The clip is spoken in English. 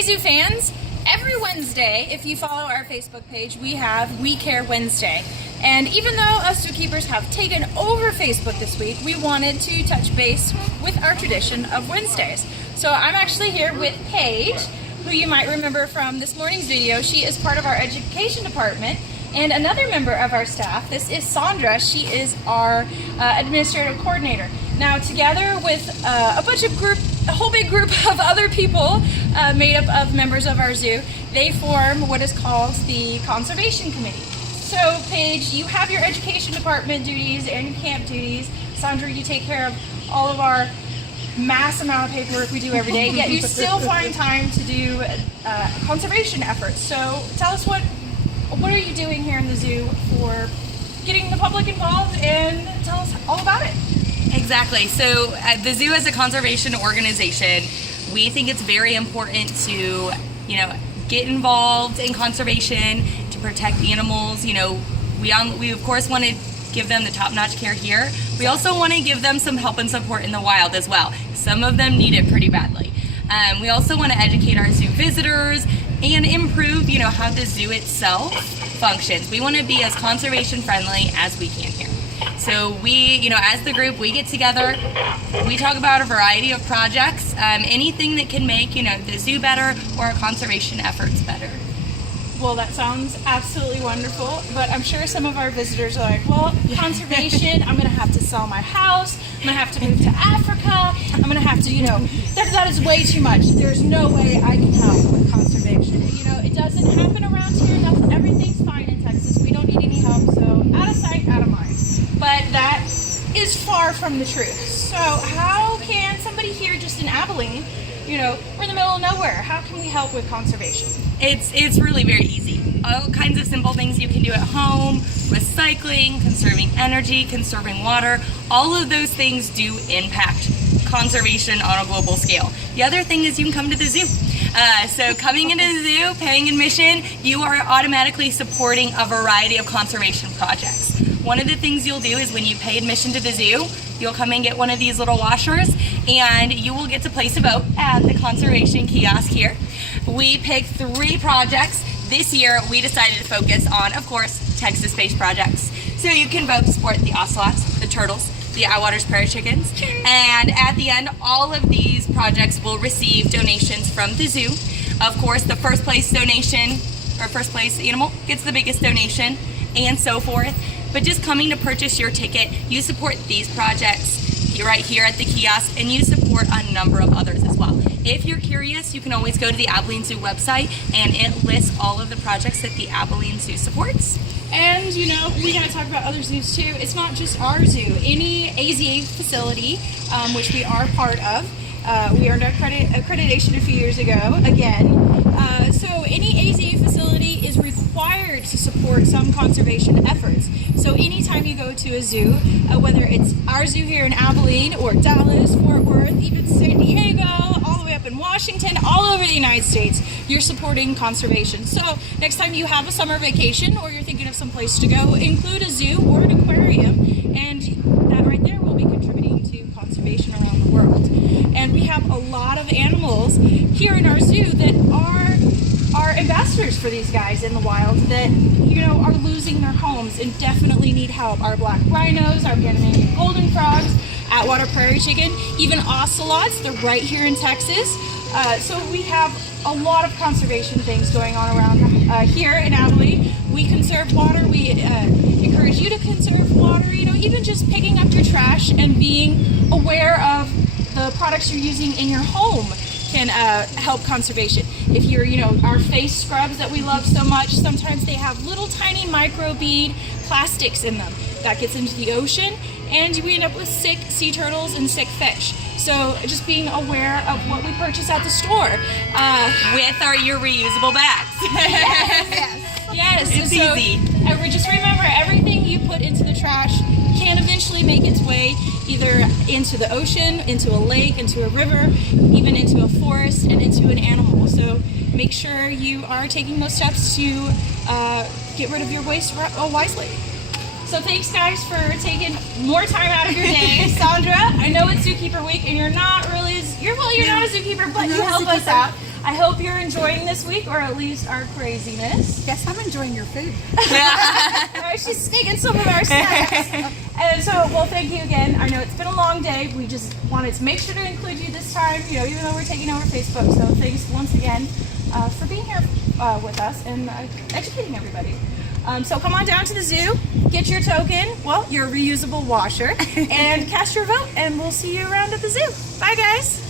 Hey Zoo fans! Every Wednesday, if you follow our Facebook page, we have We Care Wednesday. And even though us zookeepers have taken over Facebook this week, we wanted to touch base with our tradition of Wednesdays. So I'm actually here with Paige, who you might remember from this morning's video. She is part of our education department. And another member of our staff, this is Sandra. She is our administrative coordinator. Now, together with a whole big group of other people made up of members of our zoo, they form what is called the Conservation Committee. So, Paige, you have your education department duties and your camp duties. Sandra, you take care of all of our mass amount of paperwork we do every day, yet you still find time to do conservation efforts. So, tell us what are you doing here in the zoo for getting the public involved, and tell us all about it. Exactly. So the zoo as a conservation organization, we think it's very important to, get involved in conservation, to protect animals. We of course want to give them the top-notch care here. We also want to give them some help and support in the wild as well. Some of them need it pretty badly. We also want to educate our zoo visitors and improve, how the zoo itself functions. We want to be as conservation friendly as we can here. So we, as the group, we get together, we talk about a variety of projects, anything that can make, the zoo better or our conservation efforts better. Well, that sounds absolutely wonderful, but I'm sure some of our visitors are like, well, conservation, I'm going to have to sell my house, I'm going to have to move to Africa, I'm going to have to, that is way too much. There's no way I can help with conservation. It doesn't happen around here. Everything's fine in Texas. We don't need any help, so out of sight, out of mind. But that is far from the truth. So how can somebody here just in Abilene, we're in the middle of nowhere, how can we help with conservation? It's really very easy. All kinds of simple things you can do at home: recycling, conserving energy, conserving water. All of those things do impact conservation on a global scale. The other thing is you can come to the zoo. So coming into the zoo, paying admission, you are automatically supporting a variety of conservation projects. One of the things you'll do is when you pay admission to the zoo, you'll come and get one of these little washers, and you will get to place a vote at the conservation kiosk here. We picked 3 projects. This year, we decided to focus on, of course, Texas-based projects. So you can vote to support the ocelots, the turtles, the Atwater's prairie chickens, and at the end, all of these projects will receive donations from the zoo. Of course, the first place donation, or first place animal, gets the biggest donation, and so forth. But just coming to purchase your ticket, you support these projects right here at the kiosk, and you support a number of others as well. If you're curious, you can always go to the Abilene Zoo website, and it lists all of the projects that the Abilene Zoo supports. And, we got to talk about other zoos too. It's not just our zoo. Any AZA facility, which we are part of, we earned accreditation a few years ago, again. So any AZA facility is required to support some conservation efforts. So anytime you go to a zoo, whether it's our zoo here in Abilene or Dallas, Fort Worth, even San Diego, all the way up in Washington, all over the United States, you're supporting conservation. So next time you have a summer vacation or you're thinking of some place to go, include a zoo or an aquarium, and that right there will be contributing to conservation around the world. And we have a lot of animals here in our zoo that are ambassadors for these guys in the wild that, are losing their homes and definitely need help. Our black rhinos, our Panamanian golden frogs, Atwater prairie chicken, even ocelots, they're right here in Texas. So we have a lot of conservation things going on around here in Abilene. We conserve water. We encourage you to conserve water. Even just picking up your trash and being aware of the products you're using in your home can help conservation. If you're, our face scrubs that we love so much, sometimes they have little tiny microbead plastics in them. That gets into the ocean, and we end up with sick sea turtles and sick fish. So just being aware of what we purchase at the store. With our reusable bags. Yes. It's easy. Just remember, everything you put into the trash can eventually make its way either into the ocean, into a lake, into a river, even into a forest, and into an animal. So make sure you are taking those steps to get rid of your waste wisely. So thanks guys for taking more time out of your day. Sandra, I know it's Zookeeper Week and you're not a zookeeper, but you help us out. I hope you're enjoying this week, or at least our craziness. Yes, I'm enjoying your food. She's sneaking some of our snacks. And so, well, thank you again. I know it's been a long day. We just wanted to make sure to include you this time, you know, even though we're taking over Facebook. So thanks once again for being here with us and educating everybody. So come on down to the zoo, get your token, well, your reusable washer, and cast your vote, and we'll see you around at the zoo. Bye, guys.